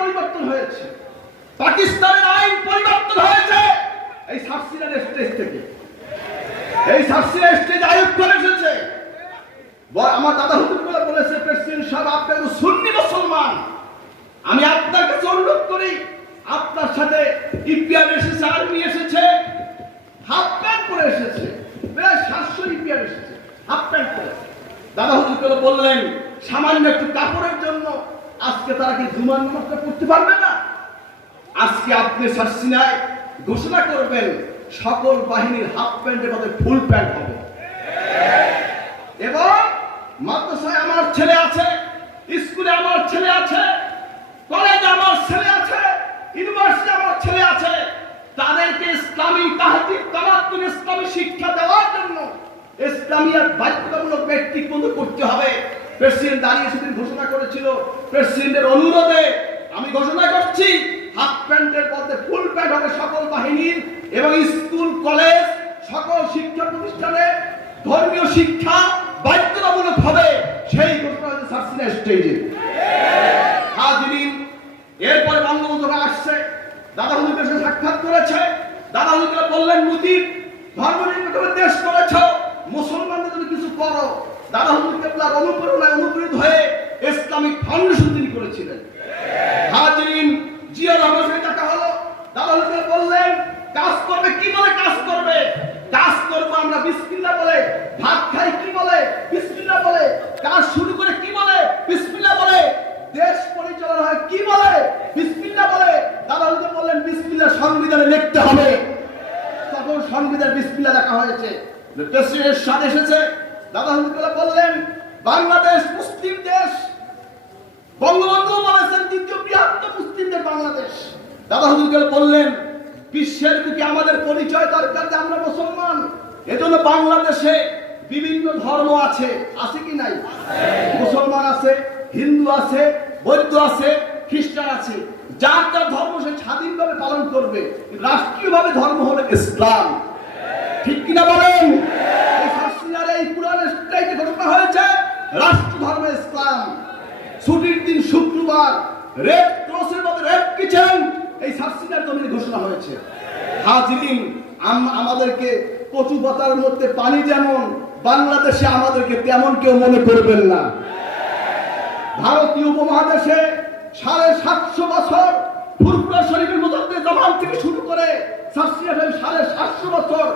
পরিবর্তন হয়েছে। পাকিস্তানের আইন পরিবর্তন হয়েছে। এই সাবসিডার স্টেজ থেকে। এই সাবসিডার স্টেজ আয়োগ করে এসেছে। আমার দাদা হুজুর বলে বলেছে, প্রেসিডেন্ট সাহেব, আপনি তো সুন্নি মুসলমান। আমি আপনার কাছে অনুরোধ করি, আপনার সাথে ইপিআর এসেছে, আর্মি এসেছে, হাফ প্যান্ট পরে এসেছে প্রায় সাতশো ইপিআর এসেছে, হাফ প্যান্ট পরে। দাদা হুজুর করে বললেন, সামান্য একটু কাপড়ের জন্য আজকে তারা কি জুমান নামাজটা পড়তে পারবে না? আজকে আপনি সাসিনায় ঘোষণা করবেন, সকল বাহিনীর হাফ প্যান্টের মধ্যে ফুল প্যান্ট হবে। এবং মাদ্রাসায় আমার ছেলে আছে, স্কুলে আমার ছেলে আছে, কলেজে আমার ছেলে আছে ইউনিভার্সিটি আমার ছেলে আছে, তাদেরকে ইসলামী তাহাতির তামাত্তুন ইসলামী শিক্ষা দেওয়ার জন্য ইসলামিয়াত বাধ্যতামূলক ব্যক্তি করতে হবে। প্রেসিডেন্ট দাঁড়িয়ে সেদিন ঘোষণা করেছিল, প্রেসিডেন্টের অনুরোধে আমি ঘোষণা করছি, হাফ প্যান্টের মধ্যে ফুল প্যান্ট হবে সকল বাহিনীর এবং স্কুল, কলেজ, সকল শিক্ষা প্রতিষ্ঠানে ধর্মীয় শিক্ষা বাধ্যতামূলক হবে। সেই ঘোষণা হয়েছে সার্সিনা স্টেজে। হাজিরিন এরপরে বঙ্গবন্ধু আসছে দাদা সাথে সাক্ষাৎ করেছে দাদা হুজুর বললেন, মুজিব, ধর্ম দেশ করেছ মুসলমানদের জন্য কিছু করো দাদা হুজুর কেবলার অনুপ্রেরণায় অনুপ্রেরিত হয়ে ইসলামিক ফাউন্ডেশন তিনি করেছিলেন। হাজিরিন জিয়া রহমান সাথে হলো। হুজুর বললেন, কাজ করবে কি বলে কাজ করবে? কাজ করব আমরা বিসমিল্লাহ বলে। ভাত খাই কি বলে? বিসমিল্লাহ বলে। কাজ শুরু করে কি বলে? বিসমিল্লাহ বলে। দেশ পরিচালনা হয় কি বলে? বিসমিল্লাহ বলে। হুজুর বললেন, বিসমিল্লাহ সংবিধানে লিখতে হবে। তখন সংবিধান বিসমিল্লাহ লেখা হয়েছে। প্রেসিডেন্ট সাথ এসেছে। দাদা বললেন বাংলাদেশ মুসলিম দেশ। বঙ্গবন্ধু বলেছেন দ্বিতীয় বৃহত্তম মুসলিমদের বাংলাদেশ। দাদা হুজুর বললেন, বিশ্বের বুকে আমাদের পরিচয় দরকার যে আমরা মুসলমান। এজন্য বাংলাদেশে বিভিন্ন ধর্ম আছে আছে কি নাই? মুসলমান আছে, হিন্দু আছে, বৌদ্ধ আছে, খ্রিস্টান আছে। যার যার ধর্ম সে স্বাধীনভাবে পালন করবে। রাষ্ট্রীয়ভাবে ধর্ম হলো ইসলাম। ঠিক কিনা বলেন এই শাসিনার এই পুরাণ স্ট্রাইকে ঘোষণা হয়েছে রাষ্ট্র ধর্ম ইসলাম ছুটির দিন শুক্রবার রেড ক্রসের মধ্যে রেড কিচেন এই সাবসিডার জমিনে ঘোষণা হয়েছে। হাজিরিন আমাদেরকে কচু পাতার মধ্যে পানি যেমন, বাংলাদেশে আমাদেরকে তেমন কেউ মনে করবেন না। ভারতীয় উপমহাদেশে সাড়ে সাতশো বছর ফুরফুরা শরীফের মধ্যে জমান থেকে শুরু করে সাড়ে সাতশো বছর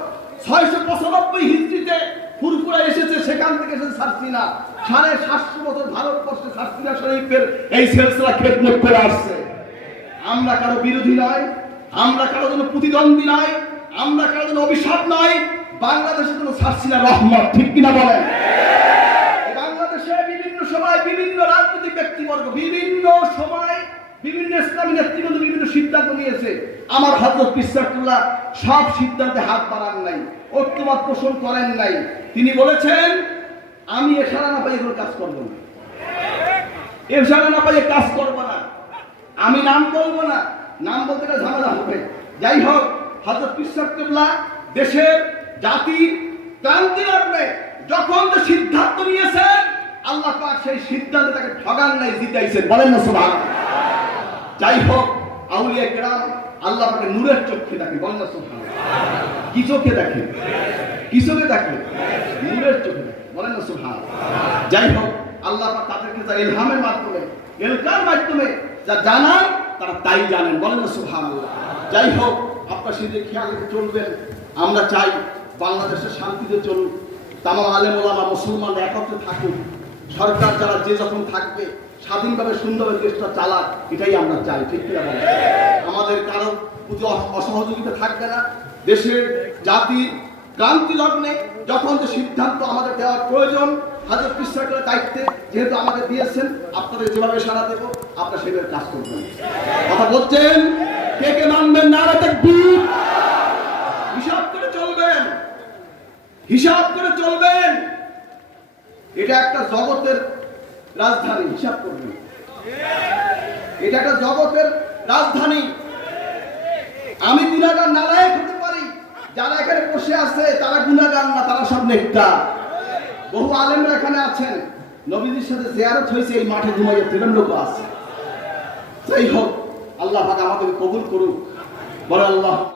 ছয়শো পঁচানব্বই হিস্ট্রিতে ফুরফুরা এসেছে, সেখান থেকে এসেছে সাতসিনা সাড়ে সাতশো বছর ভারতবর্ষে সাতসিনা শরীফের এই সিলসিলা খেদমত করে আসছে। আমরা কারও বিরোধী নয়, আমরা কারও জন্য প্রতিদ্বন্দ্বী নয়, আমরা কারও জন্য অভিশাপ নয়। বাংলাদেশের জন্য সারসিনা রহমত ঠিক কিনা বলেন? বাংলাদেশে বিভিন্ন সময় বিভিন্ন রাজনৈতিক ব্যক্তিবর্গ বিভিন্ন সময় বিভিন্ন ইসলামী নেতৃবৃন্দ বিভিন্ন সিদ্ধান্ত নিয়েছে। আমার হজরত পিসাকুল্লাহ সব সিদ্ধান্তে হাত বাড়ান নাই ঐক্যমত পোষণ করেন নাই। তিনি বলেছেন, আমি এছাড়া না পাই এগুলো কাজ করব না। এছাড়া না পাইলে কাজ করব না। আমি নাম বলব না। নাম বলতে গেলে ঝামেলা হবে। যাই হোক হজরত পিসাকুল্লাহ দেশের জাতির ক্রান্তি লগ্নে যখন তো সিদ্ধান্ত নিয়েছেন, আল্লাহ পাক সেই সিদ্ধান্তে তাকে ঠগান নাই, জিতাইছেন। বলেন না সুবহান যাই হোক আউলিয়া কেরাম আল্লাহ পাকে নূরের চোখে দেখে, বলেন সুবহান কি চোখে দেখে? কি চোখে দেখে? নূরের চোখে দেখে, বলেন না সুবহান যাই হোক, আল্লাহ পাক তাদেরকে তার ইলহামের মাধ্যমে এলকার মাধ্যমে যা জানান, তারা তাই জানেন, বলেন না সুবহান যাই হোক, আপনার সেদিকে খেয়াল রেখে চলবেন। আমরা চাই বাংলাদেশের শান্তিতে চলুক। তামাম আলেম ওলামা মুসলমান একত্রে থাকুক। সরকার যারা যে যখন থাকবে স্বাধীনভাবে সুন্দরভাবে দেশটা চালাক, এটাই আমরা চাই, ঠিক কিনা? আমাদের কারও পুজো অসহযোগিতা থাকবে না। দেশের জাতি, ক্রান্তি লগ্নে যখন যে সিদ্ধান্ত আমাদের দেওয়ার প্রয়োজন, হাজার কৃষ্ণের দায়িত্বে যেহেতু আমাদের দিয়েছেন, আপনাদের যেভাবে সারা দেবো, আপনারা সেভাবে কাজ করবেন। কথা বলছেন? কে কে মানবেন তাকবীর হিসাব করে চলবেন। হিসাব করে চলবেন। এটা একটা জগতের রাজধানী, হিসাব করবেন এটা একটা জগতের রাজধানী। আমি গুণাগার নালায়ক হতে পারি। যারা এখানে বসে আছে, তারা গুণাগার না, তারা সব নেককার বহু আলেমরা এখানে আছেন। নবীজির সাথে জিয়ারত হয়েছে, এই মাঠে ঘুমাইয়া তিরন লোক আছে যাই হোক, আল্লাহ পাক আমাদেরকে কবুল করুক। বলে আল্লাহ